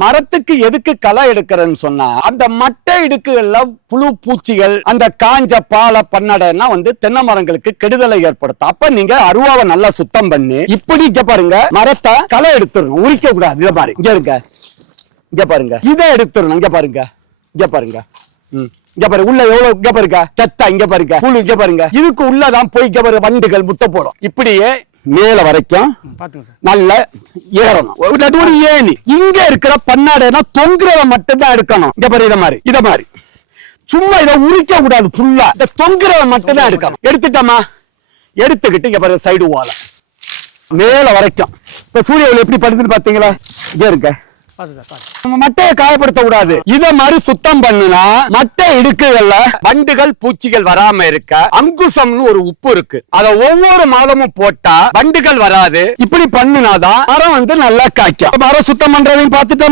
மரத்துக்கு எதுக்கு களை எடுக்கிறேன்னு சொன்னா அந்த மட்டை இடுக்குகள்ல புழு பூச்சிகள் அந்த காஞ்ச பாலை பண்ணடைன்னா தென்னை மரங்களுக்கு கெடுதலை ஏற்படுத்தும். அப்ப நீங்க அருவாவை நல்லா சுத்தம் பண்ணி இப்படி இங்க பாருங்க மரத்தை களை எடுத்துடணும், உரிக்க கூடாது. இதை பாரு, இங்க இருக்க, இங்க பாருங்க, இதை எடுத்துடணும். இங்க பாருங்க, இங்க பாருங்க, இங்க பாரு உள்ள எவ்வளவு, இங்க பாருங்க சத்தா, இங்க பாருங்க புழு, இங்க பாருங்க இதுக்கு உள்ளதான் போய் இங்க பாரு வண்டுகள் முட்டை போடும். இப்படியே மேல வரைக்கும் நல்ல ஏறணும். ஒரு ஏணி இங்க இருக்கிற பண்ணாடைனா தொங்குறத மட்டும் தான் எடுக்கணும். இங்க பாரு, இத மாதிரி சும்மா இதை உரிக்க கூடாது, ஃபுல்லா இந்த தொங்குறத மட்டும் தான் எடுக்கணும். எடுத்துட்டோமா, எடுத்துக்கிட்டு இங்க பாரு சைடு வாழ மேல வரைக்கும். இப்ப சூரிய ஒளி எப்படி படுத்துன்னு பாத்தீங்களா, இங்க இருக்க மட்டையை காயப்படுத்த கூடாது. இத மாதிரி சுத்தம் பண்ணுனா மட்டை இடுக்குகள்ல வண்டுகள் பூச்சிகள் வராம இருக்க அங்குசம்னு ஒரு உப்பு இருக்கு, அத ஒவ்வொரு மாதமும் போட்டா வண்டுகள் வராது. இப்படி பண்ணுனாதான் மரம் நல்லா காய்க்கும். மரம் சுத்தம் பண்றதையும் பார்த்துட்டோமா.